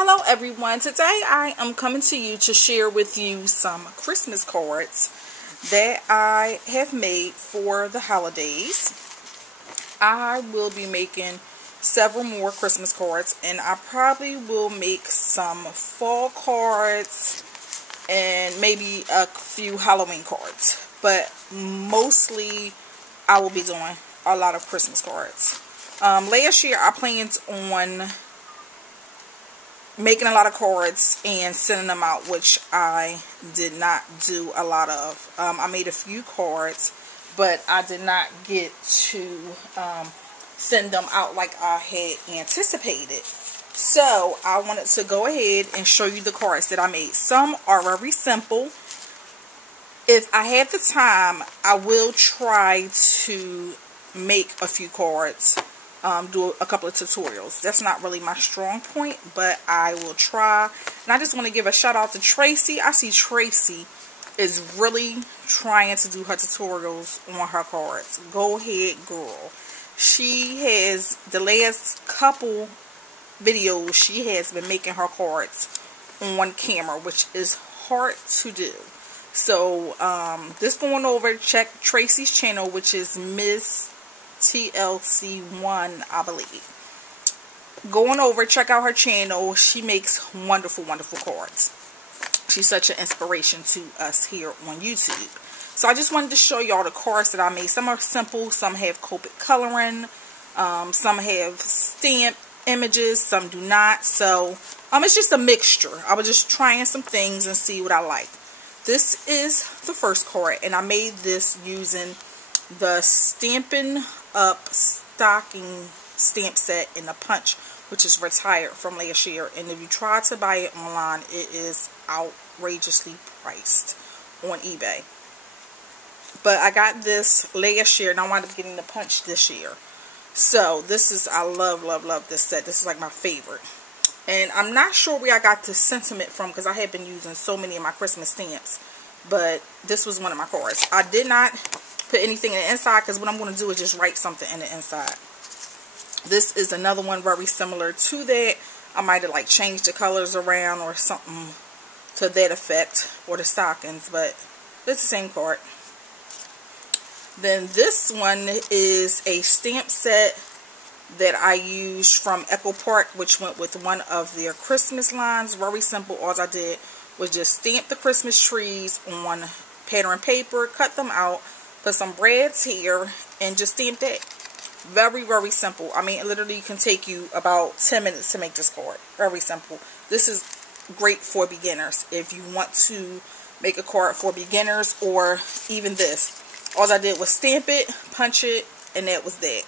Hello everyone, today I am coming to you to share with you some Christmas cards that I have made for the holidays. I will be making several more Christmas cards, and I probably will make some fall cards and maybe a few Halloween cards, but mostly I will be doing a lot of Christmas cards. Last year I planned on making a lot of cards and sending them out, which I did not do a lot of. I made a few cards, but I did not get to send them out like I had anticipated. So I wanted to go ahead and show you the cards that I made. Some are very simple. If I have the time, I will try to make a few cards. Do a couple of tutorials. That's not really my strong point, but I will try. And I just want to give a shout out to Tracy. I see Tracy is really trying to do her tutorials on her cards. Go ahead, girl. She has, the last couple videos, she has been making her cards on camera, which is hard to do. So just going over, check Tracy's channel, which is Miss TLC1, I believe. Going over, check out her channel. She makes wonderful cards. She's such an inspiration to us here on YouTube. So I just wanted to show y'all the cards that I made. Some are simple, some have Copic coloring, some have stamp images, some do not. So it's just a mixture. I was just trying some things and see what I like. This is the first card, and I made this using the Stampin' Up stocking stamp set in the punch, which is retired from last year. And if you try to buy it online, it is outrageously priced on eBay. But I got this last year, and I wound up getting the punch this year. So this is, I love this set. This is like my favorite. And I'm not sure where I got this sentiment from, because I have been using so many of my Christmas stamps. But this was one of my cards. I did not put anything in the inside, because what I'm going to do is just write something in the inside. This is another one very similar to that. I might have like changed the colors around or something to that effect, or the stockings, but it's the same card. Then this one is a stamp set that I used from Echo Park, which went with one of their Christmas lines. Very simple. All I did was just stamp the Christmas trees on pattern paper, cut them out, put some brads here, and just stamp that. Very simple. I mean, it literally can take you about 10 minutes to make this card. Very simple. This is great for beginners. If you want to make a card for beginners, or even this. All I did was stamp it, punch it, and that was that.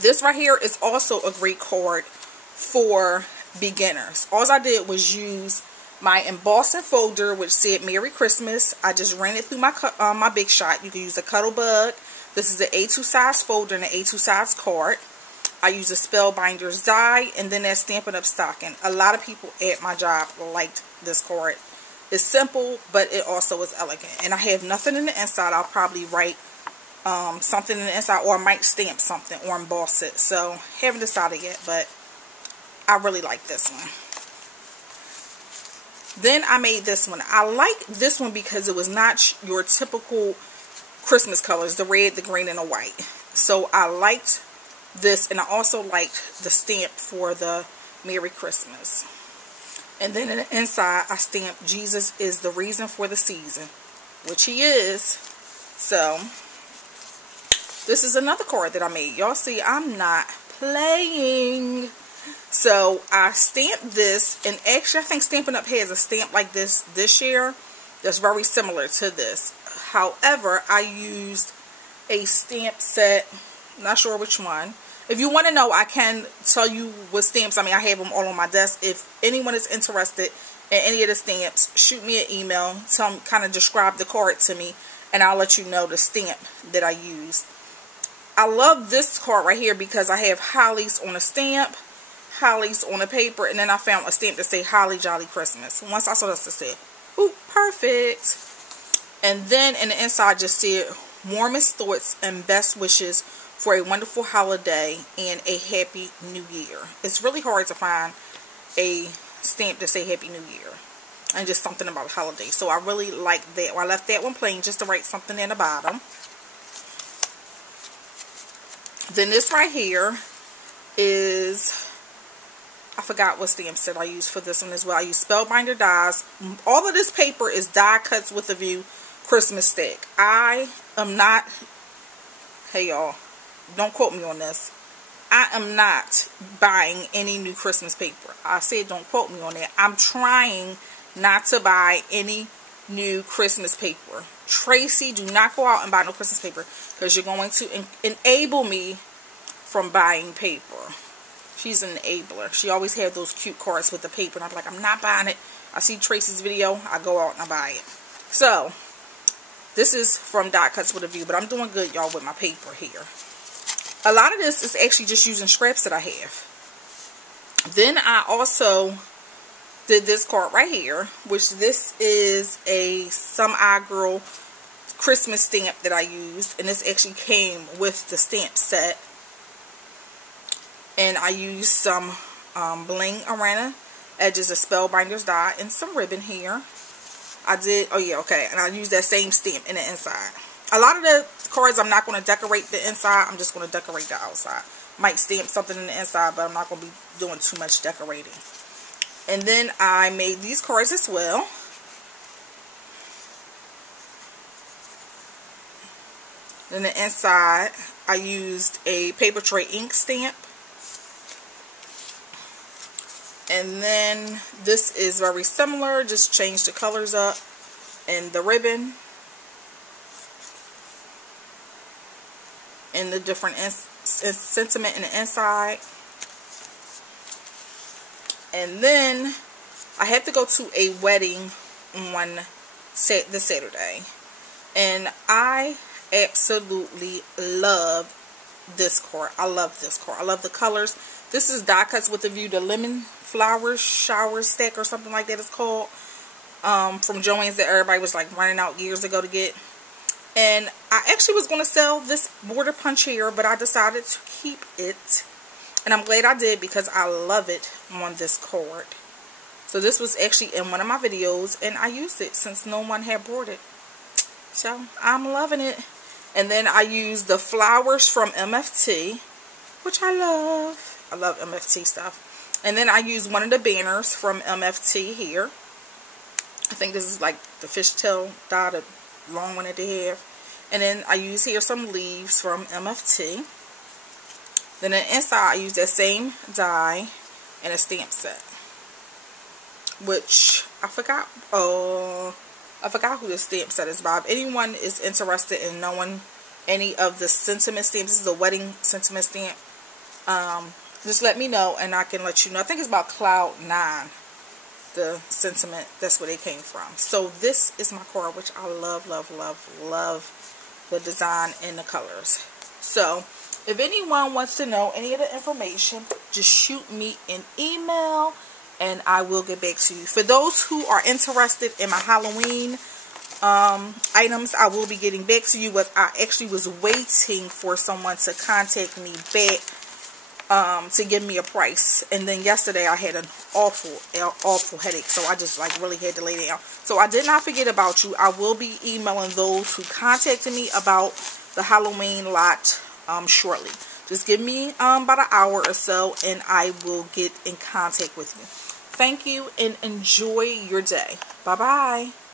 This right here is also a great card for beginners. All I did was use my embossing folder, which said Merry Christmas. I just ran it through my my Big Shot. You can use a Cuttlebug. This is an A2 size folder and an A2 size card. I use a Spellbinders die, and then that Stampin' Up stocking. A lot of people at my job liked this card. It's simple, but it also is elegant. And I have nothing in the inside. I'll probably write something in the inside, or I might stamp something or emboss it. So haven't decided yet, but I really like this one. Then I made this one. I like this one because it was not your typical Christmas colors, the red, the green, and the white. So I liked this, and I also liked the stamp for the Merry Christmas. And then in the inside, I stamped Jesus is the reason for the season, which he is. So this is another card that I made. Y'all see, I'm not playing. So I stamped this, and actually I think Stampin' Up has a stamp like this year that's very similar to this. However, I used a stamp set, not sure which one. If you want to know, I can tell you what stamps. I mean, I have them all on my desk. If anyone is interested in any of the stamps, shoot me an email. Tell me, kind of describe the card to me, and I'll let you know the stamp that I used. I love this card right here because I have hollies on a stamp, hollies on a paper, and then I found a stamp that say Holly Jolly Christmas. Once I saw this, I said, ooh, perfect. And then in the inside just said warmest thoughts and best wishes for a wonderful holiday and a happy new year. It's really hard to find a stamp to say Happy New Year. And just something about a holiday. So I really like that. Well, I left that one plain just to write something in the bottom. Then this right here is, I forgot what stamp set I used for this one as well. I use Spellbinder dies. All of this paper is Die Cuts with a View Christmas Stack. I am not, hey y'all, don't quote me on this. I am not buying any new Christmas paper. I said don't quote me on that. I'm trying not to buy any new Christmas paper. Tracy, do not go out and buy no Christmas paper because you're going to enable me from buying paper. She's an enabler. She always had those cute cards with the paper, and I'm like, I'm not buying it. I see Tracy's video, I go out and I buy it. So this is from Die Cuts with a View, but I'm doing good, y'all, with my paper here. A lot of this is actually just using scraps that I have. Then I also did this card right here, which this is a Some I Girl Christmas stamp that I used, and this actually came with the stamp set. And I used some bling around the edges of Spellbinder's die and some ribbon here. I did, oh yeah, okay, and I used that same stamp in the inside. A lot of the cards I'm not going to decorate the inside, I'm just going to decorate the outside. Might stamp something in the inside, but I'm not going to be doing too much decorating. And then I made these cards as well. Then the inside, I used a paper tray ink stamp. And then this is very similar, just change the colors up. And the ribbon. And the different sentiment in the inside. And then I had to go to a wedding on this Saturday. And I absolutely love this card. I love this card. I love the colors. This is Die Cuts with a View, the Lemon Flower Shower Stack or something like that it's called. From Joann's that everybody was like running out years ago to get. And I actually was going to sell this border punch here, but I decided to keep it. And I'm glad I did because I love it on this card. So this was actually in one of my videos, and I used it since no one had bought it. So I'm loving it. And then I used the flowers from MFT, which I love. I love MFT stuff. And then I used one of the banners from MFT here. I think this is like the fishtail die, the long one that they have. And then I use here some leaves from MFT. Then on the inside I use that same die and a stamp set, which I forgot. I forgot who the stamp set is by. If anyone is interested in knowing any of the sentiment stamps, this is a wedding sentiment stamp. Just let me know and I can let you know. I think it's about Cloud 9. The sentiment, that's where they came from. So this is my card, which I love, love, love, love the design and the colors. So if anyone wants to know any of the information, just shoot me an email and I will get back to you. For those who are interested in my Halloween items, I will be getting back to you. But I actually was waiting for someone to contact me back to give me a price, and then yesterday I had an awful headache, so I just like really had to lay down. So I did not forget about you. I will be emailing those who contacted me about the Halloween lot shortly. Just give me about an hour or so and I will get in contact with you. Thank you and enjoy your day. Bye bye.